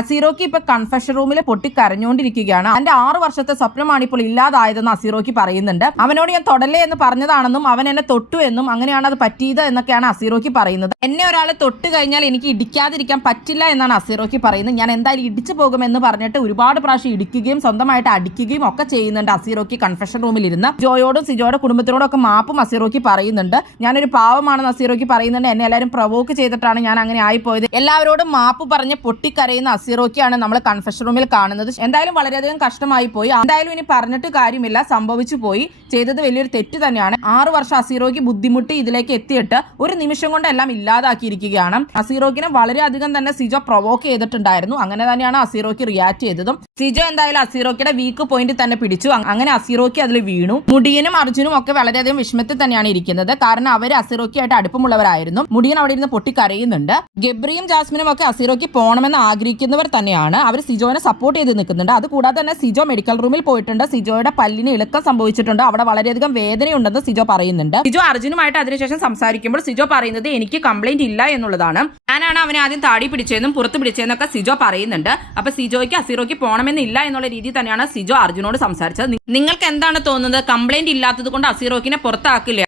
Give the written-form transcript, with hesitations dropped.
അസീറോക്ക് ഇപ്പൊ കൺഫെഷൻ റൂമിൽ പൊട്ടിക്കരഞ്ഞുകൊണ്ടിരിക്കുകയാണ്. എന്റെ 6 വർഷത്തെ സ്വപ്നമാണ് ഇപ്പോൾ ഇല്ലാതായതെന്ന് അസീറോക്ക് പറയുന്നുണ്ട്. അവനോട് ഞാൻ തൊടലേ എന്ന് പറഞ്ഞതാണെന്നും അവൻ എന്നെ തൊട്ടു എന്നും അങ്ങനെയാണ് അത് പറ്റിയത് എന്നൊക്കെയാണ് അസീറോക്ക് പറയുന്നത്. എന്നെ ഒരാൾ തൊട്ട് കഴിഞ്ഞാൽ എനിക്ക് ഇടിക്കാതിരിക്കാൻ പറ്റില്ല എന്നാണ് അസീറോക്ക് പറയുന്നത്. ഞാൻ എന്തായാലും ഇടിച്ചു പോകുമെന്ന് പറഞ്ഞിട്ട് ഒരുപാട് പ്രാവശ്യം ഇടിക്കുകയും സ്വന്തമായിട്ട് അടിക്കുകയും ഒക്കെ ചെയ്യുന്നുണ്ട് അസീറോക്ക് കൺഫെഷൻ റൂമിൽ ഇരുന്ന്. ജോയോടും സിജോയുടെ കുടുംബത്തിനോടും ഒക്കെ മാപ്പും അസീറോക്ക് പറയുന്നുണ്ട്. ഞാനൊരു പാവമാണെന്ന് അസീറോക്ക് പറയുന്നുണ്ട്. എന്നെ എല്ലാവരും പ്രവോക്ക് ചെയ്തിട്ടാണ് ഞാൻ അങ്ങനെ ആയിപ്പോയത്. എല്ലാവരോടും മാപ്പ് പറഞ്ഞ് പൊട്ടിക്കരയുന്ന അസീറോക്കെയാണ് നമ്മൾ കൺഫെഷൻ റൂമിൽ കാണുന്നത്. എന്തായാലും വളരെയധികം കഷ്ടമായി പോയി. എന്തായാലും ഇനി പറഞ്ഞിട്ട് കാര്യമില്ല, സംഭവിച്ചു പോയി. ചെയ്തത് വലിയൊരു തെറ്റ് തന്നെയാണ്. 6 വർഷം അസീറോക്ക് ബുദ്ധിമുട്ടി ഇതിലേക്ക് എത്തിയിട്ട് ഒരു നിമിഷം കൊണ്ട് എല്ലാം ഇല്ലാതാക്കിയിരിക്കുകയാണ്. അസീറോക്കിനെ വളരെയധികം തന്നെ സിജോ പ്രൊവോക്ക് ചെയ്തിട്ടുണ്ടായിരുന്നു. അങ്ങനെ തന്നെയാണ് അസീറോക്ക് റിയാക്ട് ചെയ്തതും. സിജോ എന്തായാലും അസീറോക്കിയുടെ വീക്ക് പോയിന്റ് തന്നെ പിടിച്ചു. അങ്ങനെ അസീറോക്ക് അതിൽ വീണു. മുടിയനും അർജുനും ഒക്കെ വളരെയധികം വിഷമത്തിൽ തന്നെയാണ് ഇരിക്കുന്നത്. കാരണം അവർ അസീറോക്കിയായിട്ട് അടുപ്പമുള്ളവരായിരുന്നു. മുടിയൻ അവിടെ ഇരുന്ന് പൊട്ടിക്കരയുന്നുണ്ട്. ഗബ്രിയും ജാസ്മിനും ഒക്കെ അസീറോക്ക് പോകണമെന്ന് ആഗ്രഹിക്കുന്നവർ തന്നെയാണ്. അവർ സിജോനെ സപ്പോർട്ട് ചെയ്ത് നിൽക്കുന്നുണ്ട്. അതുകൂടാതെ തന്നെ സിജോ മെഡിക്കൽ റൂമിൽ പോയിട്ടുണ്ട്. സിജോയുടെ പല്ലിന് ഇളക്കം സംഭവിച്ചിട്ടുണ്ട്. അവിടെ വളരെയധികം വേദനയുണ്ടെന്ന് സിജോ പറയുന്നുണ്ട്. സിജോ അർജുനുമായിട്ട് അതിനുശേഷം സംസാരിക്കുമ്പോൾ സിജോ പറയുന്നത് എനിക്ക് കംപ്ലൈന്റ് ഇല്ല എന്നുള്ളതാണ്. ഞാനാണ് അവനെ ആദ്യം താടി പിടിച്ചതെന്നും പുറത്ത് പിടിച്ചതെന്നൊക്കെ സിജോ പറയുന്നുണ്ട്. അപ്പൊ സിജോയ്ക്ക് അസീറോക്ക് പോകണമെന്നില്ല എന്നുള്ള രീതി തന്നെയാണ് സിജോ അർജുനോട് സംസാരിച്ചത്. നിങ്ങൾക്ക് എന്താണ് തോന്നുന്നത്? കംപ്ലൈന്റ് ഇല്ലാത്തത് കൊണ്ട് അസീറോക്കിനെ പുറത്താക്കില്ല?